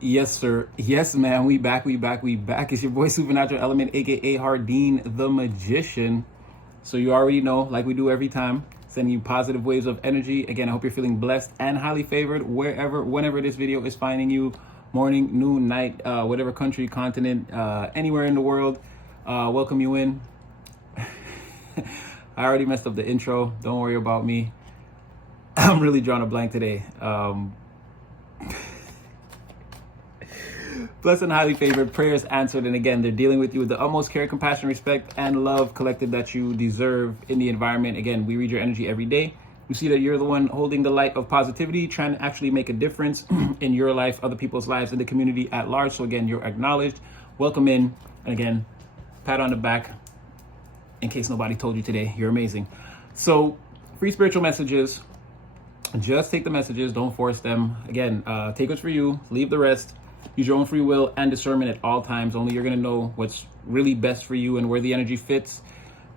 Yes, sir. Yes, man. We back. We back. We back. It's your boy Supernatural Element, aka Hardin the Magician. So you already know, like we do every time, sending you positive waves of energy. Again, I hope you're feeling blessed and highly favored wherever, whenever this video is finding you, morning, noon, night, whatever country, continent, anywhere in the world. Welcome you in. I already messed up the intro. Don't worry about me. I'm really drawing a blank today. Blessed and highly favored, prayers answered, and again, they're dealing with you with the utmost care, compassion, respect, and love collected that you deserve in the environment. Again, we read your energy every day. We see that you're the one holding the light of positivity, trying to actually make a difference in your life, other people's lives, and the community at large. So again, you're acknowledged. Welcome in. And again, pat on the back in case nobody told you today. You're amazing. So free spiritual messages. Just take the messages. Don't force them. Again, take what's for you. Leave the rest. Use your own free will and discernment at all times. Only you're going to know what's really best for you and where the energy fits.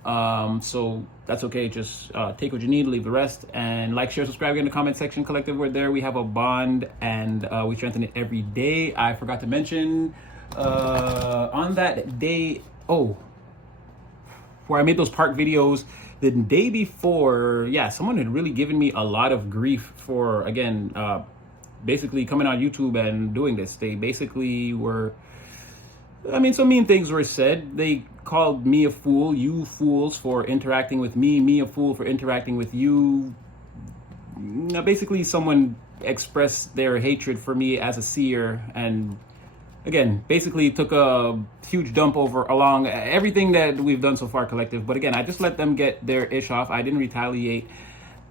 So that's okay. Just take what you need, leave the rest. And like, share, subscribe, get in the comment section. Collective, we're there. We have a bond and we strengthen it every day. I forgot to mention on that day, where I made those park videos the day before, someone had really given me a lot of grief for, again, basically coming on YouTube and doing this. They basically were, some mean things were said. They called me a fool, you fools for interacting with me a fool for interacting with you. Basically, someone expressed their hatred for me as a seer, and again, basically took a huge dump over along everything that we've done so far, collective. But again, I just let them get their ish off. I didn't retaliate.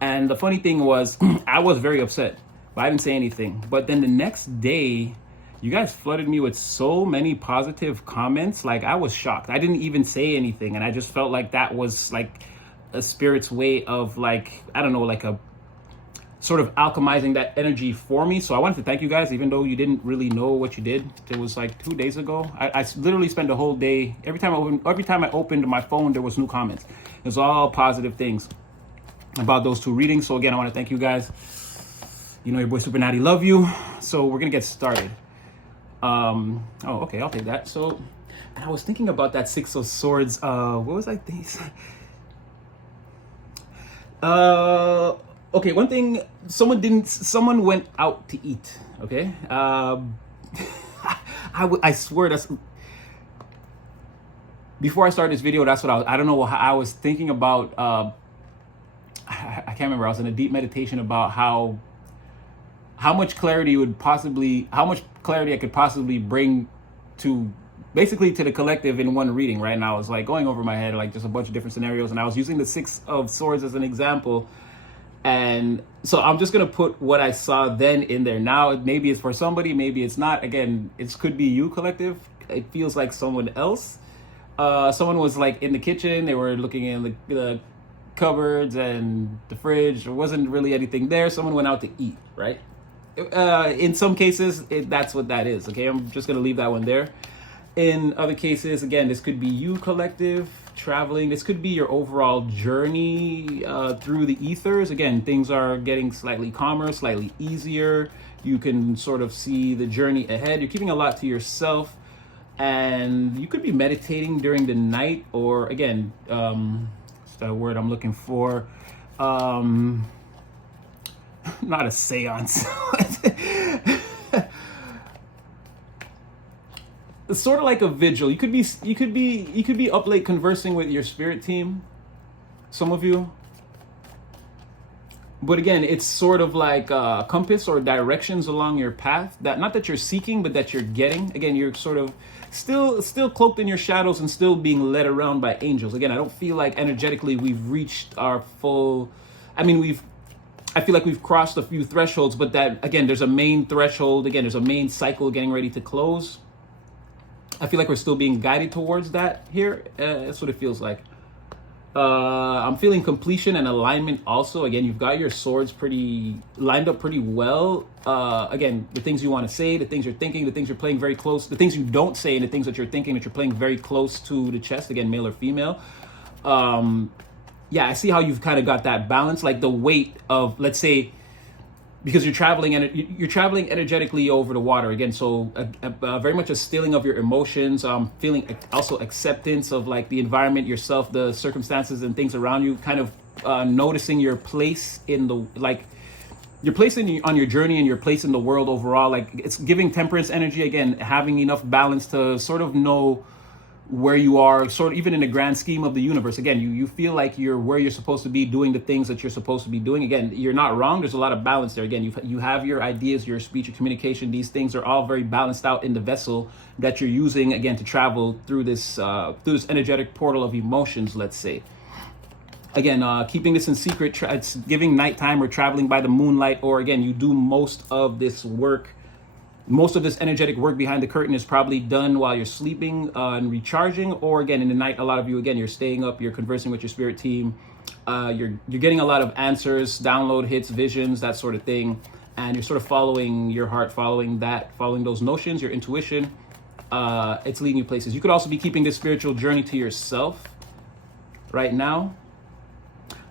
And the funny thing was, I was very upset. I didn't say anything. But then the next day, you guys flooded me with so many positive comments. Like, I was shocked. I didn't even say anything. And I just felt like that was like a spirit's way of, like, I don't know, like a sort of alchemizing that energy for me. So I wanted to thank you guys, even though you didn't really know what you did. It was like 2 days ago. I literally spent the whole day. Every time I opened my phone, there was new comments. It was all positive things about those two readings. So again, I want to thank you guys. You know your boy Super Natty love you. So we're gonna get started. Okay, I'll take that. So, and I was thinking about that Six of Swords. What was I thinking? Okay, one thing, someone went out to eat. Okay, I swear that's, before I started this video, that's what I don't know how I was thinking about. I can't remember. I was in a deep meditation about how much clarity I could possibly bring to basically to the collective in one reading. Right now, I was like going over my head, like just a bunch of different scenarios, and I was using the Six of Swords as an example. And so I'm just gonna put what I saw then in there. Now, maybe it's for somebody, maybe it's not. Again, it could be you, collective. It feels like someone else. Someone was like in the kitchen. They were looking in the cupboards and the fridge. There wasn't really anything there. Someone went out to eat, right? In some cases, that's what that is. Okay, I'm just gonna leave that one there. In other cases, again, this could be you, collective, traveling. This could be your overall journey through the ethers. Again, things are getting slightly calmer, slightly easier. You can sort of see the journey ahead. You're keeping a lot to yourself, and you could be meditating during the night, or again, what's the word I'm looking for? Not a seance. It's sort of like a vigil. You could be up late conversing with your spirit team, some of you. But again, it's sort of like a compass or directions along your path, that not that you're seeking, but that you're getting. Again, you're sort of still cloaked in your shadows and still being led around by angels. Again, I don't feel like energetically we've reached our full, I feel like we've crossed a few thresholds, but that, again, there's a main threshold. Again, there's a main cycle getting ready to close. I feel like we're still being guided towards that here. That's what it feels like. I'm feeling completion and alignment also. Again, you've got your swords lined up pretty well. Again, the things you want to say, the things you're thinking, the things you're playing very close, the things you don't say, and the things that you're thinking that you're playing very close to the chest. Again, male or female. I see how you've kind of got that balance, like the weight of, let's say, because you're traveling energetically over the water again. So very much a stilling of your emotions, feeling also acceptance of like the environment, yourself, the circumstances and things around you, kind of noticing your place in the, like your place on your journey and your place in the world overall. Like it's giving temperance energy, again, having enough balance to sort of know where you are, sort of even in the grand scheme of the universe. Again, you feel like you're where you're supposed to be, doing the things that you're supposed to be doing. Again, you're not wrong. There's a lot of balance there. Again, you have your ideas, your speech, your communication. These things are all very balanced out in the vessel that you're using, again, to travel through this energetic portal of emotions, let's say. Again, keeping this in secret, it's giving nighttime or traveling by the moonlight, or again, you do most of this work. Most of this energetic work behind the curtain is probably done while you're sleeping and recharging, or again, in the night, a lot of you, again, you're staying up, you're conversing with your spirit team. You're getting a lot of answers, download hits, visions, that sort of thing. And you're sort of following your heart, following those notions, your intuition. It's leading you places. You could also be keeping this spiritual journey to yourself right now.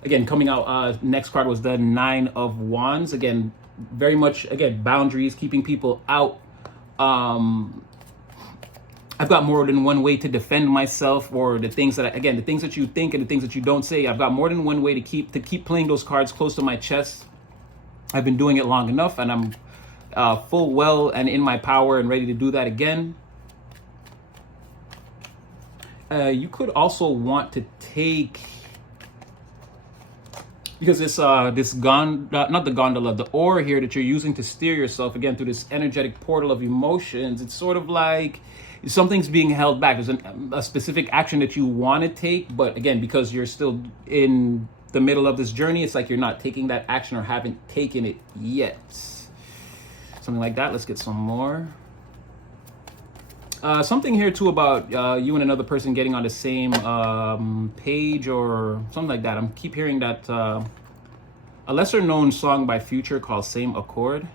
Again, coming out, next card was the 9 of Wands. Again, very much, again, boundaries, keeping people out. I've got more than one way to defend myself, or the things that, the things that you think and the things that you don't say. I've got more than one way to keep playing those cards close to my chest. I've been doing it long enough, and I'm full well and in my power and ready to do that again. You could also want to take, because not the gondola, the oar here that you're using to steer yourself, again, through this energetic portal of emotions, it's sort of like something's being held back. There's a specific action that you want to take, but again, because you're still in the middle of this journey, it's like you're not taking that action or haven't taken it yet. Something like that. Let's get some more. Something here too about you and another person getting on the same page or something like that. I keep hearing that a lesser known song by Future called Same Accord.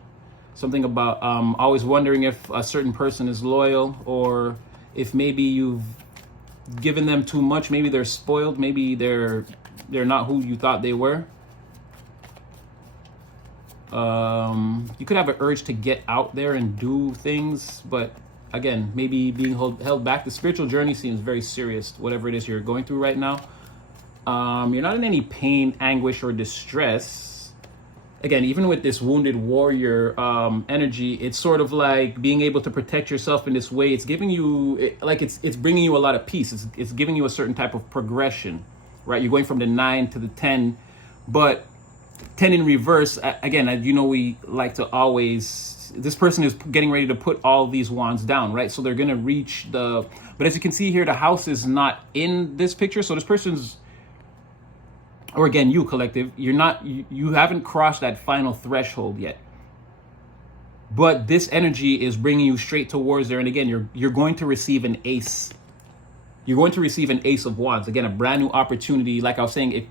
Something about always wondering if a certain person is loyal, or if maybe you've given them too much. Maybe they're spoiled. Maybe they're not who you thought they were. You could have an urge to get out there and do things, but again, maybe being held back. The spiritual journey seems very serious, whatever it is you're going through right now. You're not in any pain, anguish, or distress. Again, even with this wounded warrior energy, it's sort of like being able to protect yourself in this way. It's giving you, it's bringing you a lot of peace. It's giving you a certain type of progression, right? You're going from the 9 to the 10, but 10 in reverse. Again, you know, we like to always, this person is getting ready to put all these wands down, right? So they're going to reach but as you can see here, the house is not in this picture. So this person's, or again, you collective, you haven't crossed that final threshold yet. But this energy is bringing you straight towards there. And again, you're going to receive an ace. You're going to receive an ace of wands. Again, a brand new opportunity. Like I was saying, if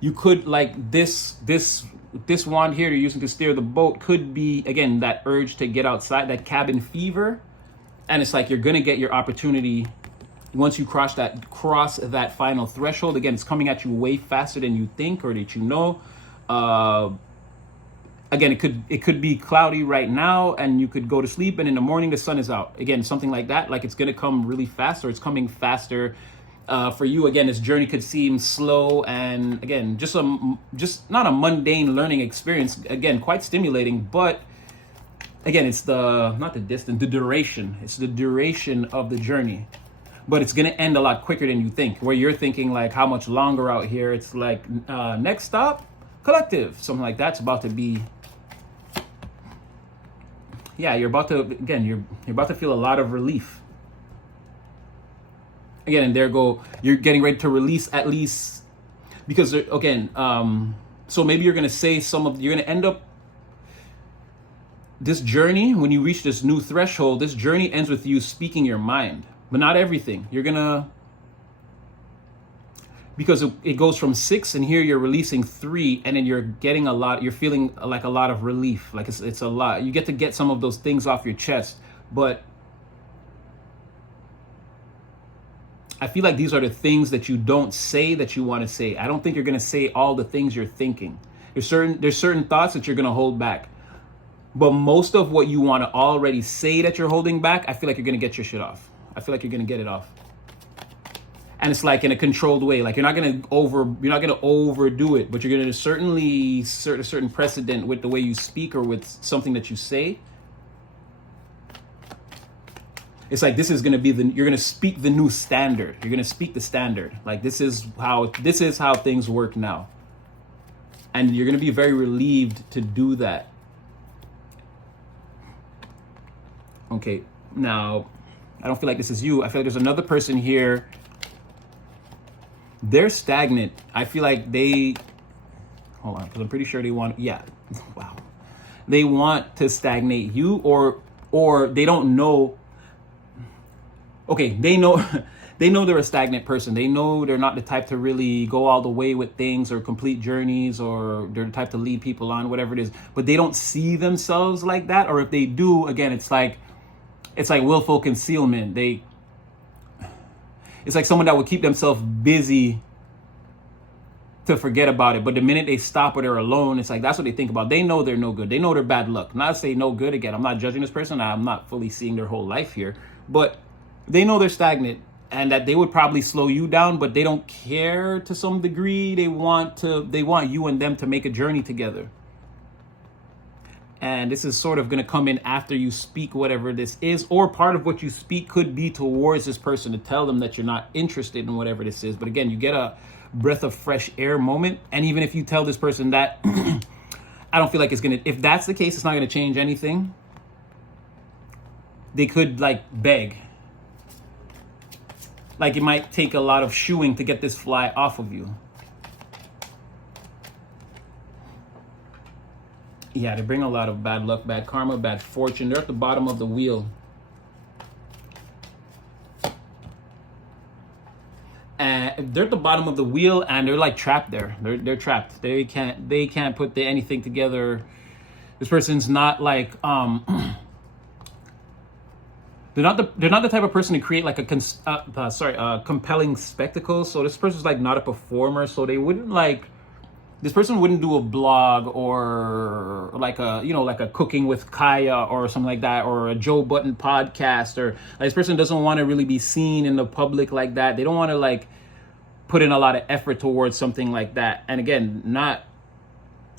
you could, like this wand here you're using to steer the boat could be, again, that urge to get outside, that cabin fever. And it's like you're going to get your opportunity once you cross that final threshold. Again, it's coming at you way faster than you think or that you know. Again, it could be cloudy right now and you could go to sleep and in the morning the sun is out. Again, something like that. Like it's going to come really fast, or it's coming faster. For you, again, this journey could seem slow and, again, just not a mundane learning experience. Again, quite stimulating, but again, it's not the distance, the duration. It's the duration of the journey. But it's going to end a lot quicker than you think. Where you're thinking, like, how much longer out here? It's like, next stop, collective. Something like that's about to be. Yeah, you're about to feel a lot of relief. Again, and you're getting ready to release at least, because again, so maybe you're going to say you're going to end up, this journey, when you reach this new threshold, this journey ends with you speaking your mind. But not everything. You're gonna, because it goes from 6 and here you're releasing 3, and then you're feeling like a lot of relief. Like it's a lot. You get some of those things off your chest. But I feel like these are the things that you don't say that you want to say. I don't think you're gonna say all the things you're thinking. There's certain thoughts that you're gonna hold back. But most of what you want to already say that you're holding back, I feel like you're gonna get your shit off. I feel like you're gonna get it off. And it's like in a controlled way. Like you're not gonna overdo it, but you're gonna certainly set a certain precedent with the way you speak or with something that you say. It's like this is gonna be you're gonna speak the new standard. You're gonna speak the standard. Like this is how things work now. And you're gonna be very relieved to do that. Okay, now I don't feel like this is you. I feel like there's another person here. They're stagnant. I feel like hold on, because I'm pretty sure they want, wow. They want to stagnate you or they don't know. Okay, they know they're a stagnant person. They know they're not the type to really go all the way with things or complete journeys, or they're the type to lead people on, whatever it is. But they don't see themselves like that. Or if they do, again, it's like willful concealment. It's like someone that would keep themselves busy to forget about it. But the minute they stop or they're alone, it's like that's what they think about. They know they're no good. They know they're bad luck. Not to say no good, again, I'm not judging this person. I'm not fully seeing their whole life here. But they know they're stagnant and that they would probably slow you down, but they don't care to some degree. They want you and them to make a journey together. And this is sort of going to come in after you speak whatever this is, or part of what you speak could be towards this person to tell them that you're not interested in whatever this is. But again, you get a breath of fresh air moment. And even if you tell this person that, I don't feel like it's going to, if that's the case, it's not going to change anything. They could like beg. Like it might take a lot of shooing to get this fly off of you. Yeah, they bring a lot of bad luck, bad karma, bad fortune. They're at the bottom of the wheel. And they're at the bottom of the wheel and they're like trapped there. They're trapped. They can't put anything together. This person's not like they're not the type of person to create like a compelling spectacle. So this person's like not a performer. So they wouldn't like. This person wouldn't do a blog or like a cooking with Kaya or something like that, or a Joe Button podcast, or like, this person doesn't want to really be seen in the public like that. They don't want to like put in a lot of effort towards something like that. And again, I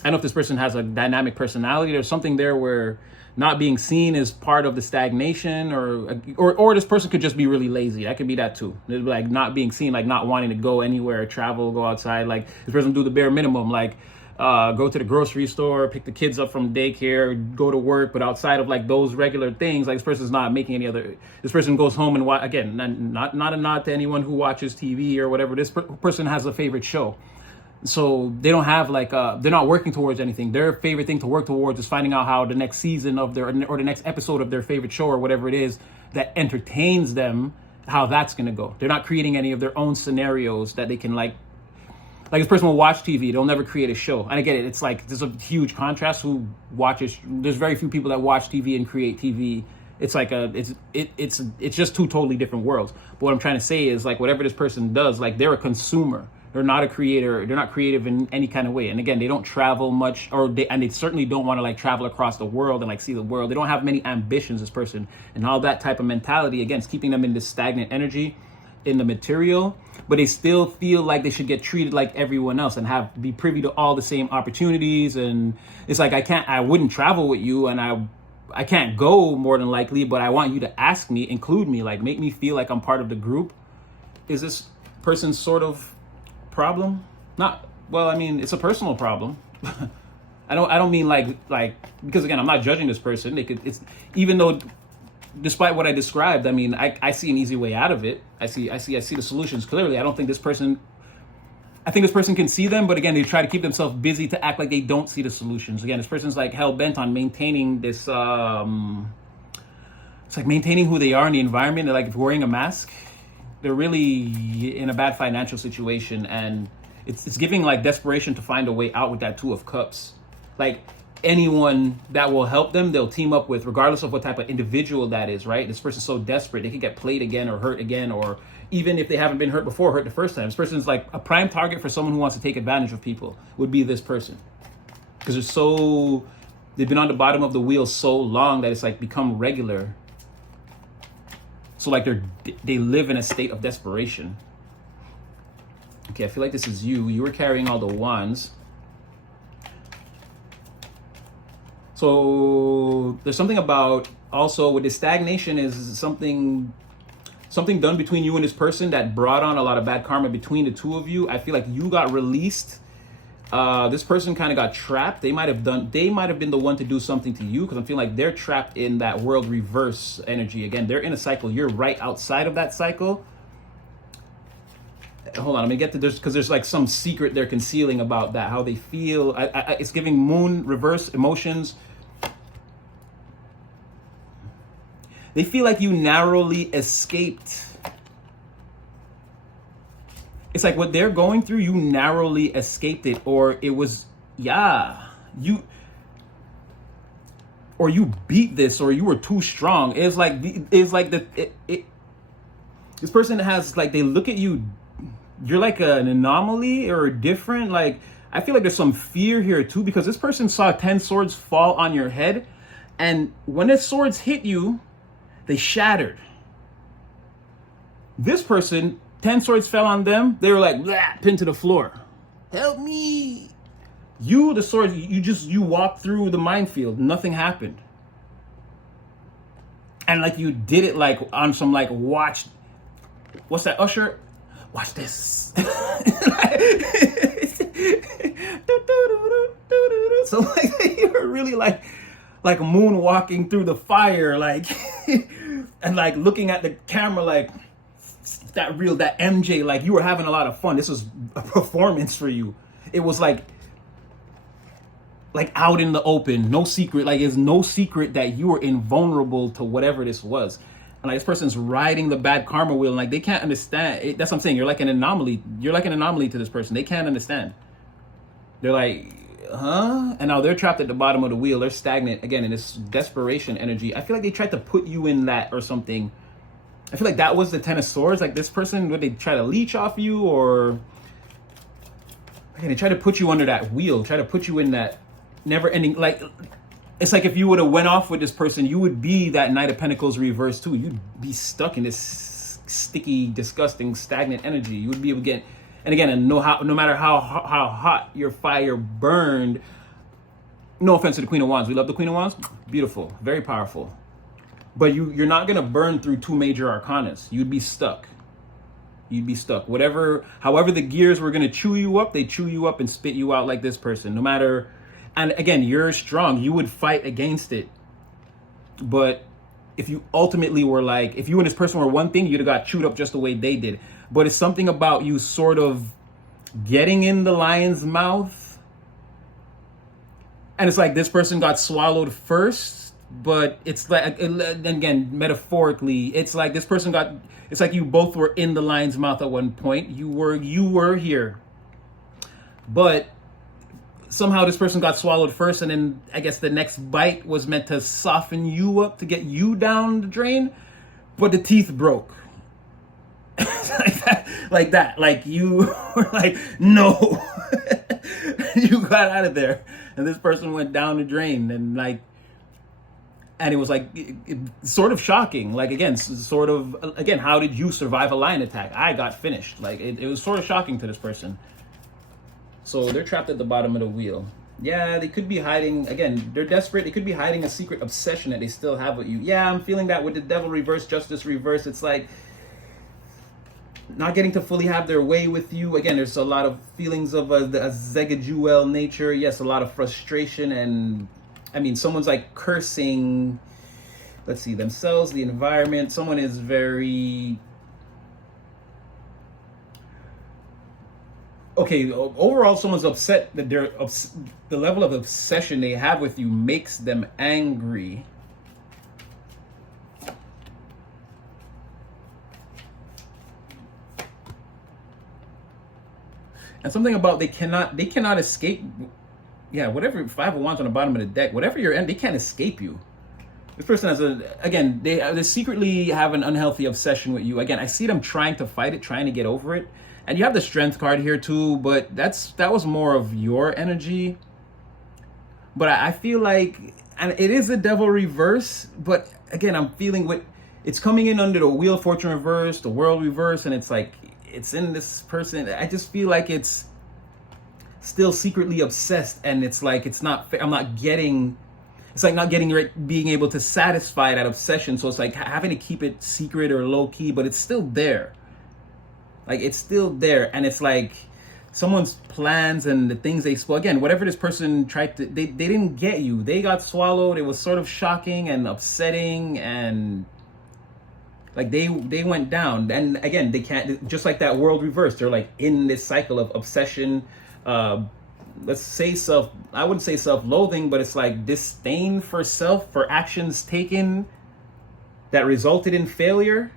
don't know if this person has a dynamic personality. There's something there where not being seen is part of the stagnation, or this person could just be really lazy. That could be that too. Like not being seen, like not wanting to go anywhere, travel, go outside. Like this person do the bare minimum, like go to the grocery store, pick the kids up from daycare, go to work. But outside of like those regular things, like this person's not making any other. This person goes home and again, not a nod to anyone who watches TV or whatever. This person has a favorite show. So they don't have like they're not working towards anything. Their favorite thing to work towards is finding out how the next season of the next episode of their favorite show or whatever it is that entertains them, how that's gonna go. They're not creating any of their own scenarios that they can like this person will watch TV. They'll never create a show. And I get it. It's like there's a huge contrast who watches. There's very few people that watch TV and create TV. It's like it's just two totally different worlds. But what I'm trying to say is like whatever this person does, like they're a consumer. They're not a creator. They're not creative in any kind of way. And again, they don't travel much, and they certainly don't want to like travel across the world and like see the world. They don't have many ambitions, this person, and all that type of mentality. Again, it's keeping them in this stagnant energy, in the material. But they still feel like they should get treated like everyone else and be privy to all the same opportunities. And it's like I wouldn't travel with you, and I can't go more than likely. But I want you to ask me, include me, like make me feel like I'm part of the group. Is this person's sort of problem? Not well, I mean, it's a personal problem. I don't mean like because again, I'm not judging this person. It's even though despite what I described, I mean, I see an easy way out of it. I see the solutions clearly. I think this person can see them, but again, they try to keep themselves busy to act like they don't see the solutions. Again, this person's like hell bent on maintaining this it's like maintaining who they are in the environment. They're like wearing a mask. They're really in a bad financial situation, and it's giving like desperation to find a way out with that Two of Cups. Like anyone that will help them, they'll team up with, regardless of what type of individual that is, right? This person's so desperate, they could get played again or hurt again, or even if they haven't been hurt before, hurt the first time. This person's like a prime target for someone who wants to take advantage of people would be this person. because they've been on the bottom of the wheel so long that it's like become regular. So like they live in a state of desperation. Okay, I feel like this is you. You were carrying all the wands. So there's something about also with the stagnation is something done between you and this person that brought on a lot of bad karma between the two of you. I feel like you got released. This person kind of got trapped. They might have been the one to do something to you, because I'm feeling like they're trapped in that world reverse energy. Again, they're in a cycle. You're right outside of that cycle. Hold on, I'm gonna get to this because there's like some secret they're concealing about that, how they feel. It's giving moon reverse emotions. They feel like you narrowly escaped. It's like what they're going through, you narrowly escaped it, or it was, you beat this, or you were too strong. This person has like, they look at you, you're like an anomaly or different. Like, I feel like there's some fear here too, because this person saw 10 swords fall on your head, and when the swords hit you, they shattered. This person, 10 swords fell on them. They were like, pinned to the floor. Help me. You, the sword, you walked through the minefield. Nothing happened. And like you did it like on some like watch. What's that, Usher? Watch this. So like you were really like moonwalking through the fire, like, and like looking at the camera, like that MJ, like you were having a lot of fun. This was a performance for you. It was like out in the open, no secret. Like, it's no secret that you were invulnerable to whatever this was. And like this person's riding the bad karma wheel, and like they can't understand. That's what I'm saying. You're like an anomaly. You're like an anomaly to this person. They can't understand. They're like, huh? And now they're trapped at the bottom of the wheel. They're stagnant again in this desperation energy. I feel like they tried to put you in that or something. I feel like that was the 10 of swords. Like this person, would they try to leech off you, or again, they try to put you under that wheel, try to put you in that never ending, like, it's like if you would have went off with this person, you would be that Knight of Pentacles reverse too. You'd be stuck in this sticky, disgusting, stagnant energy. You would be able to get, and again, no matter how hot your fire burned, no offense to the Queen of Wands. We love the Queen of Wands. Beautiful, very powerful. But you're not going to burn through two major arcanas. You'd be stuck. You'd be stuck. However the gears were going to chew you up, they chew you up and spit you out like this person. No matter, and again, you're strong. You would fight against it. But if you ultimately were like, if you and this person were one thing, you'd have got chewed up just the way they did. But it's something about you sort of getting in the lion's mouth. And it's like this person got swallowed first. But it's like, again, metaphorically, it's like this person it's like you both were in the lion's mouth at one point. You were here. But somehow this person got swallowed first, and then I guess the next bite was meant to soften you up to get you down the drain, but the teeth broke. like that. Like you were like, no. You got out of there. And this person went down the drain, and like, and it was like sort of shocking. Like, again, how did you survive a lion attack? I got finished. Like, it was sort of shocking to this person. So they're trapped at the bottom of the wheel. Yeah, they could be hiding. Again, they're desperate. They could be hiding a secret obsession that they still have with you. Yeah, I'm feeling that with the devil reverse, justice reverse. It's like not getting to fully have their way with you. Again, there's a lot of feelings of a Zegajuel nature. Yes, a lot of frustration, and I mean, someone's like cursing, let's see, themselves, the environment. Someone is very, okay, overall, someone's upset that the level of obsession they have with you makes them angry. And something about they cannot escape. Yeah, whatever, 5 of Wands on the bottom of the deck, whatever you're in, they can't escape you. This person has they secretly have an unhealthy obsession with you. Again, I see them trying to fight it, trying to get over it. And you have the Strength card here too, but that was more of your energy. But I feel like, and it is a devil reverse, but again, I'm feeling what it's coming in under the wheel of fortune reverse, the world reverse, and it's like it's in this person. I just feel like it's still secretly obsessed, and it's like it's not. I'm not getting. It's like not getting being able to satisfy that obsession. So it's like having to keep it secret or low key, but it's still there. Like it's still there, and it's like someone's plans and the things they spoke. Again, whatever this person tried to, they didn't get you. They got swallowed. It was sort of shocking and upsetting, and like they went down. And again, they can't, just like that world reverse. They're like in this cycle of obsession. Let's say I wouldn't say self-loathing, but it's like disdain for self, for actions taken that resulted in failure.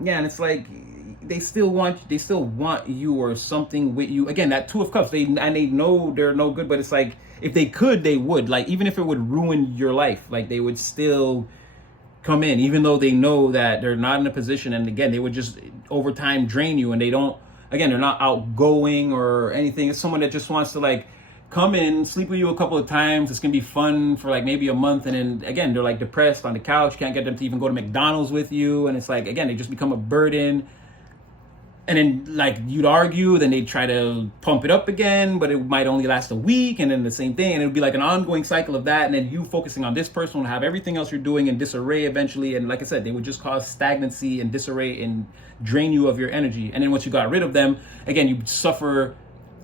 Yeah, and it's like they still want you or something with you. Again, that Two of Cups, they know they're no good, but it's like if they could, they would. Like even if it would ruin your life, like they would still come in, even though they know that they're not in a position. And again, they would just over time drain you, and they don't. Again, they're not outgoing or anything. It's someone that just wants to like come in, sleep with you a couple of times. It's gonna be fun for like maybe a month, and then again they're like depressed on the couch. Can't get them to even go to McDonald's with you, and it's like again they just become a burden. And then like you'd argue, then they'd try to pump it up again, but it might only last a week, and then the same thing, and it would be like an ongoing cycle of that. And then you focusing on this person will have everything else you're doing in disarray eventually. And like I said, they would just cause stagnancy and disarray and drain you of your energy. And then once you got rid of them, again you suffer.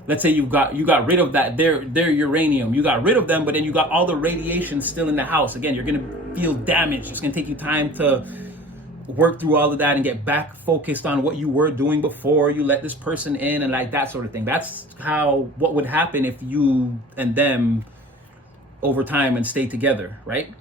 Let's say you got rid of that their uranium. You got rid of them, but then you got all the radiation still in the house. Again, you're gonna feel damaged. It's gonna take you time to work through all of that and get back focused on what you were doing before you let this person in, and like that sort of thing. That's what would happen if you and them over time and stay together, right?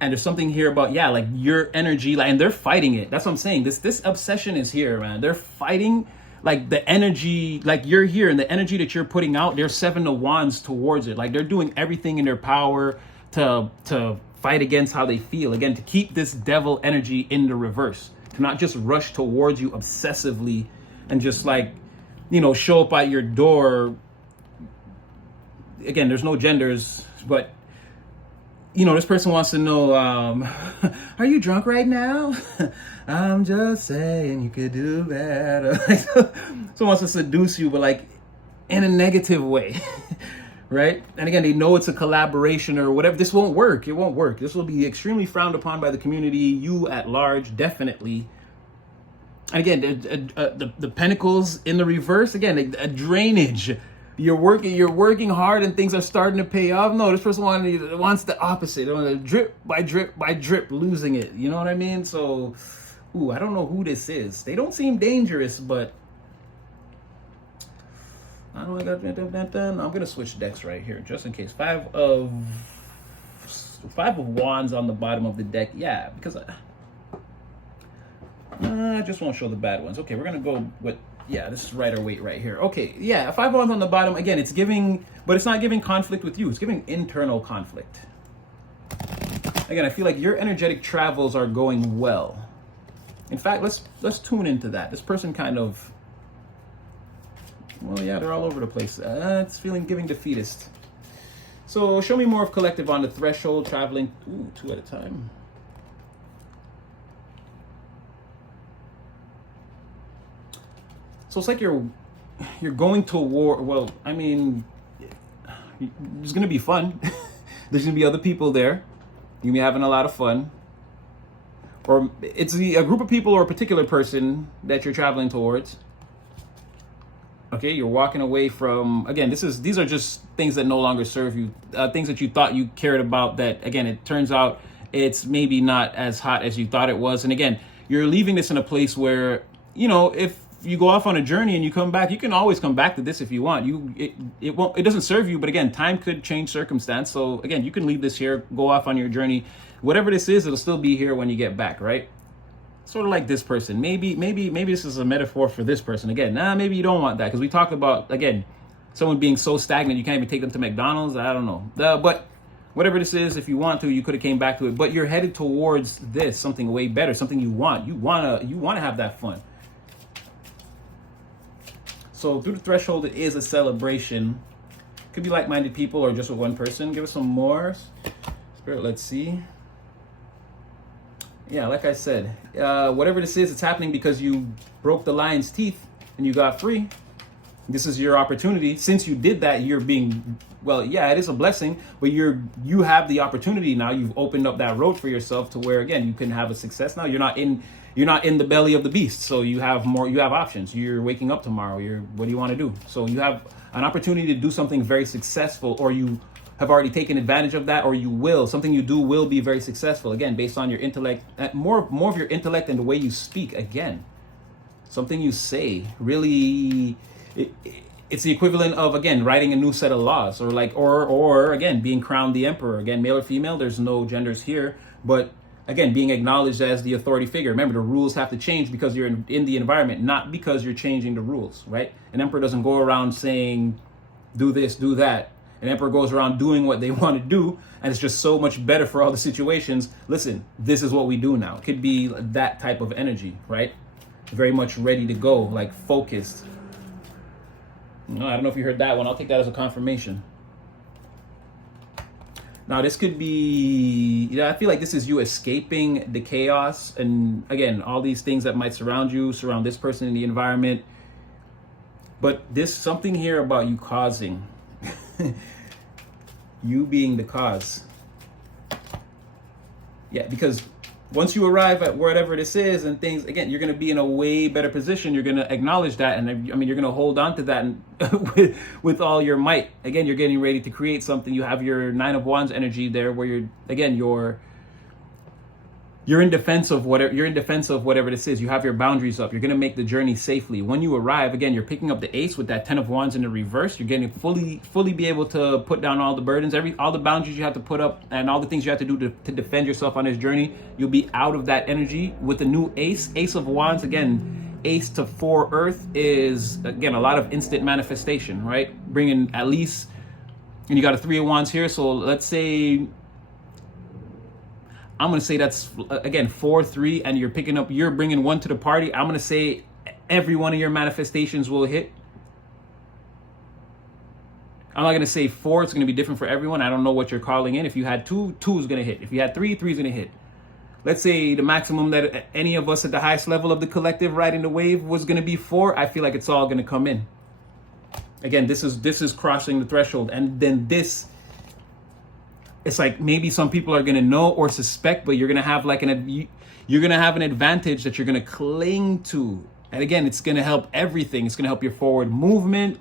And there's something here about, yeah, like your energy, like, and they're fighting it. That's what I'm saying. This obsession is here, man. They're fighting like the energy, like you're here, and the energy that you're putting out, they're 7 of Wands towards it. Like they're doing everything in their power to fight against how they feel. Again, to keep this devil energy in the reverse, to not just rush towards you obsessively and just like, show up at your door. Again, there's no genders, but this person wants to know, are you drunk right now? I'm just saying you could do better. Someone wants to seduce you, but like in a negative way. Right? And again, they know it's a collaboration or whatever. This won't work. It won't work. This will be extremely frowned upon by the community, you at large, definitely. And again, the pentacles in the reverse, again, a drainage. You're working hard and things are starting to pay off. No, this person wants the opposite. They want to drip by drip by drip, losing it. You know what I mean? So, I don't know who this is. They don't seem dangerous, but I don't got. I'm gonna switch decks right here just in case. Five of Wands on the bottom of the deck. Yeah, because I just won't show the bad ones. Okay, we're gonna go with, yeah, this is Rider Waite right here. Okay, yeah, 5 of Wands on the bottom. Again, it's giving, but it's not giving conflict with you. It's giving internal conflict. Again, I feel like your energetic travels are going well. In fact, let's tune into that. This person kind of. Well, yeah, they're all over the place. It's giving defeatist. So show me more of collective on the threshold, traveling. 2 at a time. So it's like you're going to war. Well, I mean, it's gonna be fun. There's gonna be other people there. You're gonna be having a lot of fun. Or it's a group of people or a particular person that you're traveling towards. Okay, you're walking away from, again, these are just things that no longer serve you, things that you thought you cared about that, again, it turns out it's maybe not as hot as you thought it was. And again, you're leaving this in a place where, if you go off on a journey and you come back, you can always come back to this if you want. It doesn't serve you, but again, time could change circumstance. So again, you can leave this here, go off on your journey. Whatever this is, it'll still be here when you get back, right? Sort of like this person. Maybe this is a metaphor for this person. Again, maybe you don't want that, because we talked about, again, someone being so stagnant you can't even take them to McDonald's. I don't know. But whatever this is, if you want to, you could have came back to it. But you're headed towards this, something way better, something you want. You wanna have that fun. So through the threshold, it is a celebration. Could be like-minded people or just with one person. Give us some more. Spirit, let's see. Yeah, like I said, whatever this is, it's happening because you broke the lion's teeth and you got free. This is your opportunity. Since you did that, you're being, well, yeah, it is a blessing, but you have the opportunity now. You've opened up that road for yourself to where, again, you can have a success now. You're not in the belly of the beast, so you have options. You're waking up tomorrow. What do you want to do? So you have an opportunity to do something very successful, or you have already taken advantage of that, or you will. Something you do will be very successful, again, based on your intellect, more of your intellect and the way you speak. Again, something you say really, it's the equivalent of, again, writing a new set of laws, or again, being crowned the emperor. Again, male or female, there's no genders here, but again, being acknowledged as the authority figure. Remember, the rules have to change because you're in the environment, not because you're changing the rules, right? An emperor doesn't go around saying, do this, do that. An emperor goes around doing what they want to do, and it's just so much better for all the situations. Listen, this is what we do now. It could be that type of energy, right? Very much ready to go, like focused. No, I don't know if you heard that one. I'll take that as a confirmation. Now, this could be, I feel like this is you escaping the chaos. And again, all these things that might surround you, surround this person in the environment. But there's something here about you causing. You being the cause. Yeah, because once you arrive at whatever this is and things, again, you're going to be in a way better position. You're going to acknowledge that. And I mean, you're going to hold on to that and with all your might. Again, you're getting ready to create something. You have your 9 of Wands energy there where you're in defense of whatever this is. You have your boundaries up. You're going to make the journey safely. When you arrive, again, you're picking up the ace with that 10 of Wands in the reverse. You're getting fully be able to put down all the burdens, all the boundaries you have to put up, and all the things you have to do to defend yourself on this journey. You'll be out of that energy with the new ace of Wands. Again, ace to 4 earth is, again, a lot of instant manifestation, right? Bringing at least, and you got a 3 of Wands here. So let's say, I'm going to say that's, again, 4, 3, and you're bringing 1 to the party. I'm going to say every one of your manifestations will hit. I'm not going to say 4. It's going to be different for everyone. I don't know what you're calling in. If you had 2, 2 is going to hit. If you had 3, 3 is going to hit. Let's say the maximum that any of us at the highest level of the collective riding the wave was going to be 4. I feel like it's all going to come in. Again, this is crossing the threshold. And then this, it's like maybe some people are going to know or suspect, but you're going to have an advantage that you're going to cling to. And again, it's going to help everything. It's going to help your forward movement.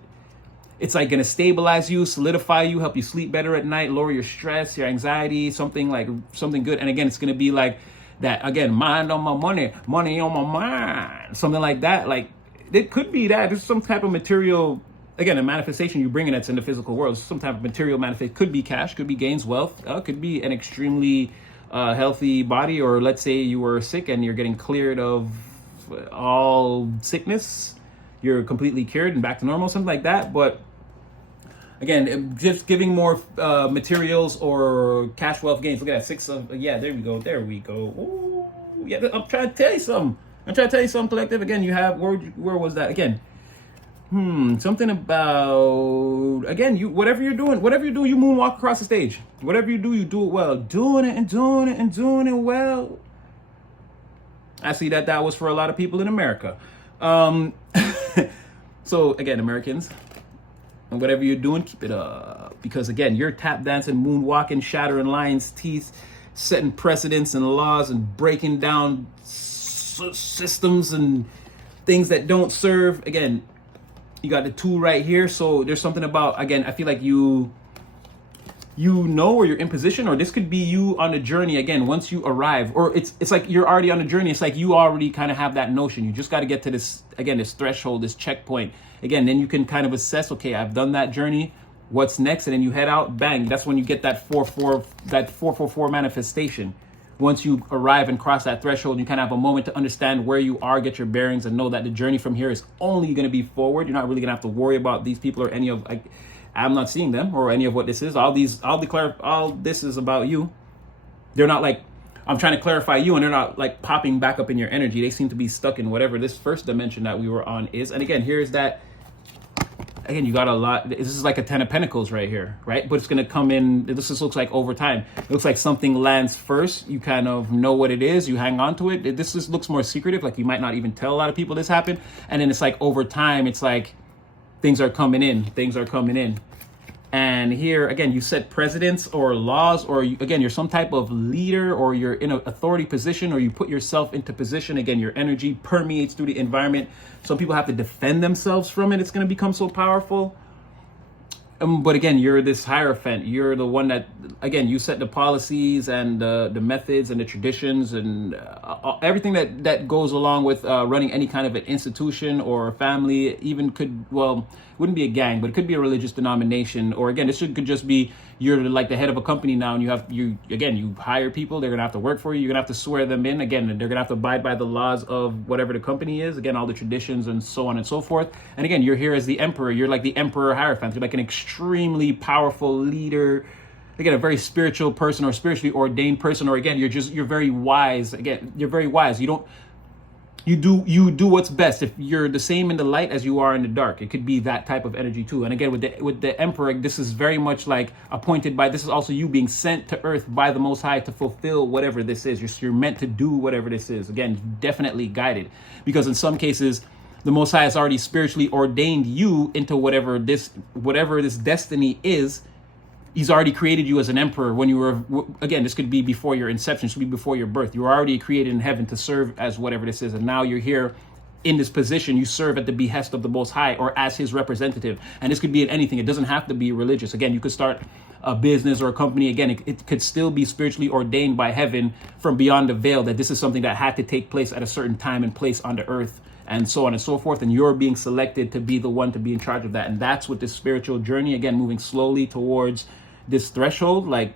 It's like going to stabilize you, solidify you, help you sleep better at night, lower your stress, your anxiety, something good. And again, it's going to be like that. Again, mind on my money, money on my mind, something like that. Like it could be that there's some type of material. Again, a manifestation you bring in that's in the physical world, some type of material manifest. Could be cash, could be gains, wealth, could be an extremely healthy body, or let's say you were sick and you're getting cleared of all sickness. You're completely cured and back to normal, something like that. But again, just giving more materials or cash wealth gains. Look at that, 6 of, yeah, there we go. Ooh, yeah, I'm trying to tell you something. Collective. Again, you have, where was that? Again, something about, again, whatever you do, you moonwalk across the stage. Whatever you do it well. Doing it well. I see that was for a lot of people in America. So again, Americans, and whatever you're doing, keep it up. Because again, you're tap dancing, moonwalking, shattering lions' teeth, setting precedents and laws and breaking down systems and things that don't serve. Again, you got the 2 right here. So there's something about, again, I feel like you know, or you're in position, or this could be you on the journey. Again, once you arrive, or it's like you're already on the journey. It's like you already kind of have that notion. You just got to get to this, again, this threshold, this checkpoint. Again, then you can kind of assess, okay, I've done that journey. What's next? And then you head out, bang. That's when you get that 444 manifestation. Once you arrive and cross that threshold, you kind of have a moment to understand where you are, get your bearings, and know that the journey from here is only going to be forward. You're not really going to have to worry about these people or any of, I'm not seeing them or any of what this is. All this is about you. They're not like, I'm trying to clarify you, and they're not like popping back up in your energy. They seem to be stuck in whatever this first dimension that we were on is. And again, here's that, again, you got a lot. This is like a 10 of Pentacles right here, right? But it's going to come in. This just looks like over time. It looks like something lands first. You kind of know what it is. You hang on to it. This just looks more secretive. Like you might not even tell a lot of people this happened. And then it's like over time, it's like things are coming in. Things are coming in. And here, again, you set precedents or laws, or again, you're some type of leader, or you're in an authority position, or you put yourself into position. Again, your energy permeates through the environment. Some people have to defend themselves from it. It's going to become so powerful. But again, you're this Hierophant. You're the one that, again, you set the policies and the methods and the traditions and everything that goes along with running any kind of an institution or a family. Even could, well, wouldn't be a gang, but it could be a religious denomination. Or again, could just be you're like the head of a company now, and you hire people. They're gonna have to work for you. You're gonna have to swear them in. Again, they're gonna have to abide by the laws of whatever the company is. Again, all the traditions and so on and so forth. And again, you're here as the emperor. You're like the emperor Hierophant. You're like an extremely powerful leader. Again, a very spiritual person or spiritually ordained person. Or again, you're very wise. Again, you're very wise. You do what's best. If you're the same in the light as you are in the dark, it could be that type of energy too. And again, with the emperor, this is very much like appointed by. This is also you being sent to earth by the Most High to fulfill whatever this is. You're meant to do whatever this is. Again, definitely guided, because in some cases, the Most High has already spiritually ordained you into whatever this destiny is. He's already created you as an emperor when you were, again, this could be before your inception, this could be before your birth. You were already created in heaven to serve as whatever this is. And now you're here in this position. You serve at the behest of the Most High or as his representative. And this could be in anything. It doesn't have to be religious. Again, you could start a business or a company. Again, it could still be spiritually ordained by heaven from beyond the veil that this is something that had to take place at a certain time and place on the earth, and so on and so forth. And you're being selected to be the one to be in charge of that. And that's what this spiritual journey, again, moving slowly towards this threshold, like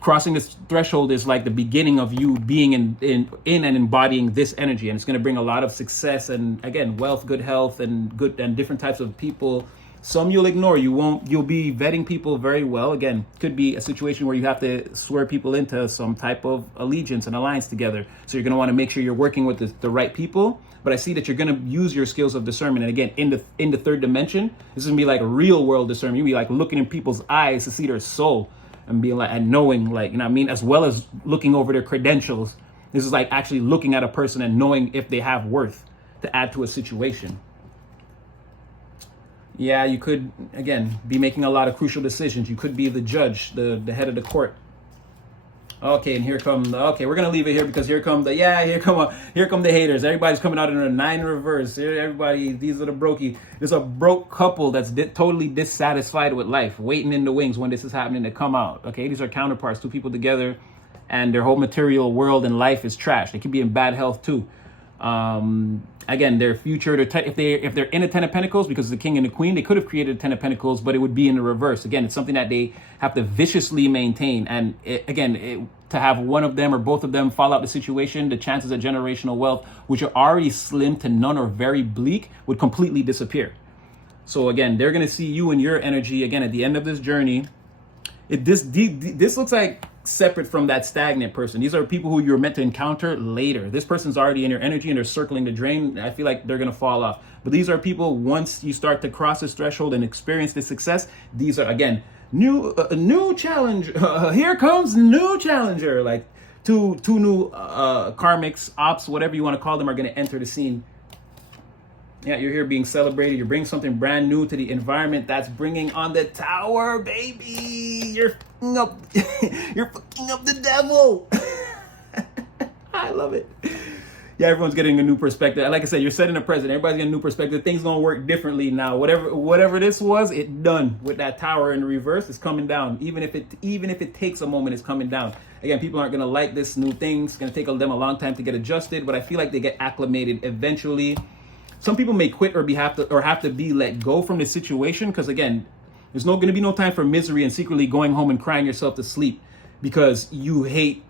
crossing this threshold is like the beginning of you being in and embodying this energy. And it's going to bring a lot of success and, again, wealth, good health, and good and different types of people. Some you'll ignore. You'll be vetting people very well. Again, could be a situation where you have to swear people into some type of allegiance and alliance together. So you're going to want to make sure you're working with the right people. But I see that you're going to use your skills of discernment. And again, in the third dimension, this is going to be like a real world discernment. You'll be like looking in people's eyes to see their soul and being like, and knowing, like, you know what I mean? As well as looking over their credentials. This is like actually looking at a person and knowing if they have worth to add to a situation. Yeah, you could, again, be making a lot of crucial decisions. You could be the judge, the head of the court. Okay, and okay, we're going to leave it here because here come the haters. Everybody's coming out in a 9 reverse. Everybody, these are the brokey. There's a broke couple that's totally dissatisfied with life, waiting in the wings when this is happening to come out. Okay, these are counterparts, 2 people together, and their whole material world and life is trash. They could be in bad health too. Again, their future, if they're in a 10 of Pentacles, because the King and the Queen, they could have created a 10 of Pentacles, but it would be in the reverse. Again, it's something that they have to viciously maintain. And to have one of them or both of them fall out the situation, the chances of generational wealth, which are already slim to none or very bleak, would completely disappear. So again, they're going to see you and your energy, again, at the end of this journey. This looks like separate from that stagnant person. These are people who you're meant to encounter later. This person's already in your energy and they're circling the drain. I feel like they're going to fall off. But these are people, once you start to cross this threshold and experience this success, these are, again, new challenge. Here comes new challenger. Like two new karmics, ops, whatever you want to call them, are going to enter the scene. Yeah, you're here being celebrated. You're bringing something brand new to the environment. That's bringing on the tower, baby. You're fucking up. You're fucking up the devil. I love it. Yeah, everyone's getting a new perspective. Like I said, you're setting a precedent. Everybody's getting a new perspective. Things gonna work differently now. Whatever this was, it done with that tower in reverse. It's coming down. Even if it takes a moment, it's coming down. Again, people aren't gonna like this new thing. It's gonna take them a long time to get adjusted, but I feel like they get acclimated eventually. Some people may quit or have to be let go from the situation because, again, there's going to be no time for misery and secretly going home and crying yourself to sleep because you hate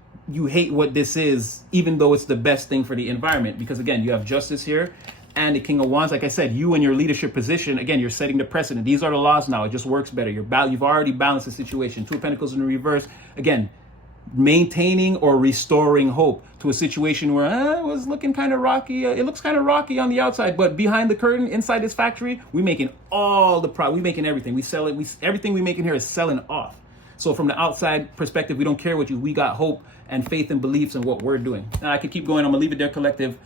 what this is, even though it's the best thing for the environment. Because, again, you have justice here and the King of Wands. Like I said, you and your leadership position, again, you're setting the precedent. These are the laws now. It just works better. You've already balanced the situation. 2 of Pentacles in the reverse. Again, maintaining or restoring hope to a situation where it was looking kind of rocky. It looks kind of rocky on the outside, but behind the curtain, inside this factory, we making all the product. We making everything. We sell it. Everything we make in here is selling off. So from the outside perspective, we don't care what you. We got hope and faith and beliefs in what we're doing. Now I could keep going. I'm gonna leave it there, collective.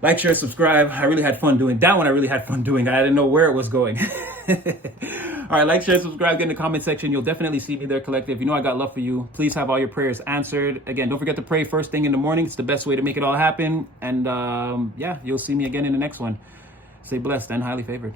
Like, share, subscribe. I really had fun doing that one. I really had fun doing. I didn't know where it was going. All right, like, share, subscribe, get in the comment section. You'll definitely see me there, collective. You know I got love for you. Please have all your prayers answered. Again, don't forget to pray first thing in the morning. It's the best way to make it all happen. And yeah, you'll see me again in the next one. Stay blessed and highly favored.